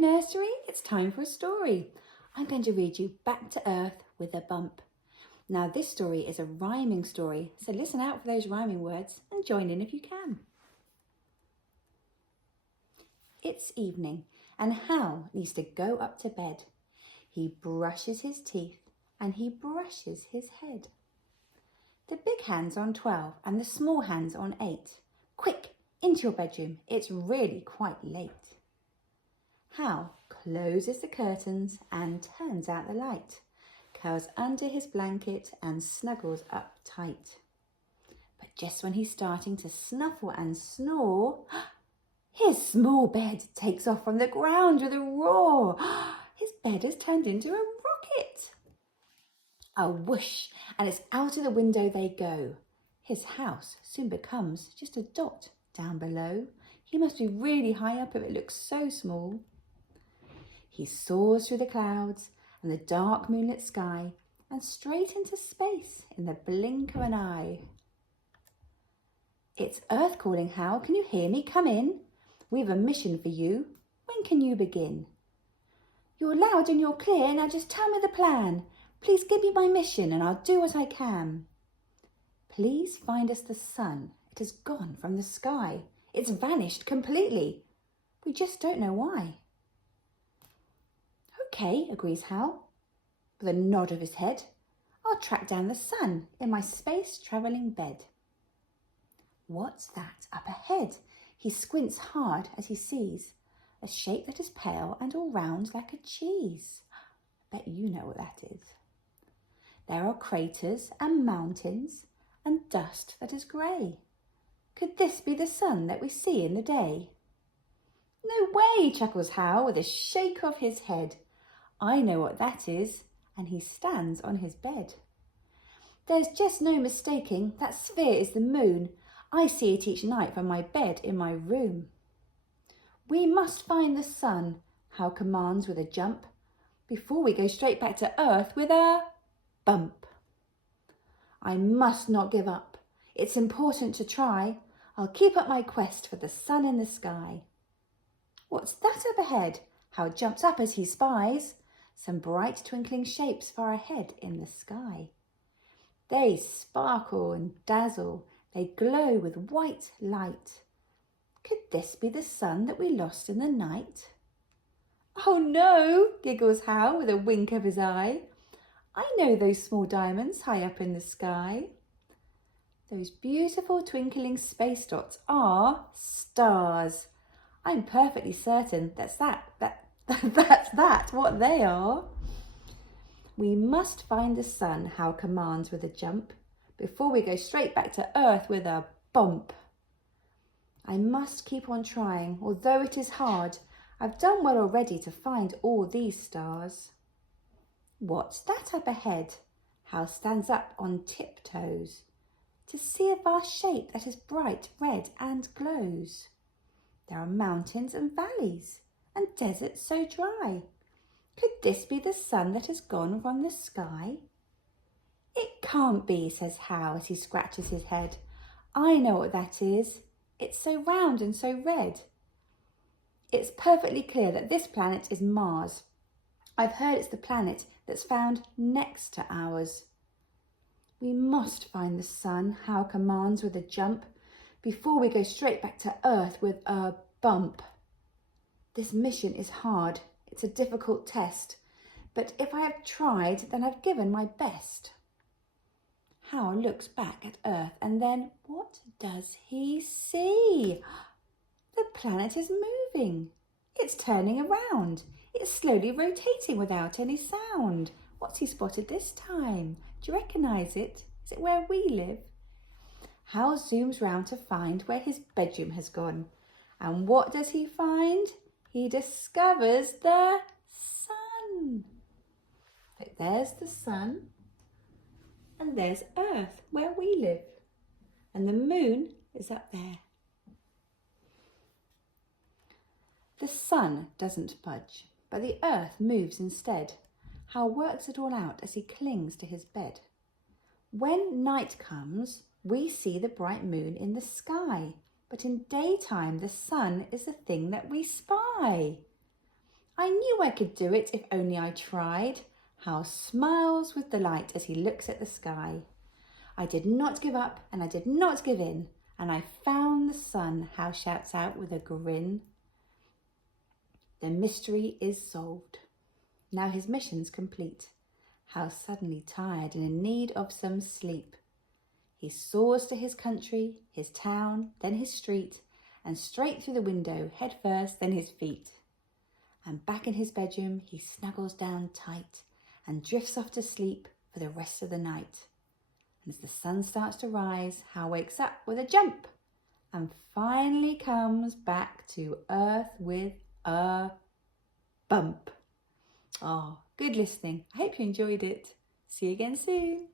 nursery, it's time for a story. I'm going to read you Back to Earth with a Bump. Now this story is a rhyming story, so listen out for those rhyming words and join in if you can. It's evening and Hal needs to go up to bed. He brushes his teeth and he brushes his head. The big hand's on 12 and the small hand's on 8. Quick, into your bedroom, it's really quite late. Hal closes the curtains and turns out the light, curls under his blanket and snuggles up tight. But just when he's starting to snuffle and snore, his small bed takes off from the ground with a roar. His bed has turned into a rocket. A whoosh, and it's out of the window they go. His house soon becomes just a dot down below. He must be really high up if it looks so small. He soars through the clouds and the dark moonlit sky and straight into space in the blink of an eye. It's Earth calling, Hal. Can you hear me? Come in. We've a mission for you. When can you begin? You're loud and you're clear. Now just tell me the plan. Please give me my mission and I'll do what I can. Please find us the sun. It has gone from the sky. It's vanished completely. We just don't know why. Okay, agrees Hal, with a nod of his head. I'll track down the sun in my space-travelling bed. What's that up ahead? He squints hard as he sees a shape that is pale and all round like a cheese. I bet you know what that is. There are craters and mountains and dust that is grey. Could this be the sun that we see in the day? No way, chuckles Hal with a shake of his head. I know what that is, and he stands on his bed. There's just no mistaking, that sphere is the moon. I see it each night from my bed in my room. We must find the sun, Hal commands with a jump, before we go straight back to Earth with a bump. I must not give up. It's important to try. I'll keep up my quest for the sun in the sky. What's that up ahead? Hal jumps up as he spies some bright twinkling shapes far ahead in the sky. They sparkle and dazzle. They glow with white light. Could this be the sun that we lost in the night? Oh no, giggles Hal with a wink of his eye. I know those small diamonds high up in the sky. Those beautiful twinkling space dots are stars. I'm perfectly certain that's what they are. We must find the sun, Hal commands with a jump, before we go straight back to Earth with a bump. I must keep on trying, although it is hard. I've done well already to find all these stars. What's that up ahead? Hal stands up on tiptoes to see a vast shape that is bright red and glows. There are mountains and valleys and deserts so dry. Could this be the sun that has gone from the sky? It can't be, says Hal as he scratches his head. I know what that is. It's so round and so red. It's perfectly clear that this planet is Mars. I've heard it's the planet that's found next to ours. We must find the sun, Hal commands with a jump, before we go straight back to Earth with a bump. This mission is hard. It's a difficult test. But if I have tried, then I've given my best. Hal looks back at Earth and then what does he see? The planet is moving. It's turning around. It's slowly rotating without any sound. What's he spotted this time? Do you recognise it? Is it where we live? Hal zooms round to find where his bedroom has gone. And what does he find? He discovers the sun. But there's the sun. And there's Earth, where we live. And the moon is up there. The sun doesn't budge, but the Earth moves instead. Hal works it all out as he clings to his bed. When night comes, we see the bright moon in the sky, but in daytime the sun is the thing that we spy. I knew I could do it if only I tried. Hal smiles with delight as he looks at the sky. I did not give up and I did not give in, and I found the sun, Hal shouts out with a grin. The mystery is solved. Now his mission's complete. Hal's suddenly tired and in need of some sleep. He soars to his country, his town, then his street, and straight through the window, head first, then his feet. And back in his bedroom, he snuggles down tight and drifts off to sleep for the rest of the night. And as the sun starts to rise, Hal wakes up with a jump and finally comes back to Earth with a bump. Oh, good listening. I hope you enjoyed it. See you again soon.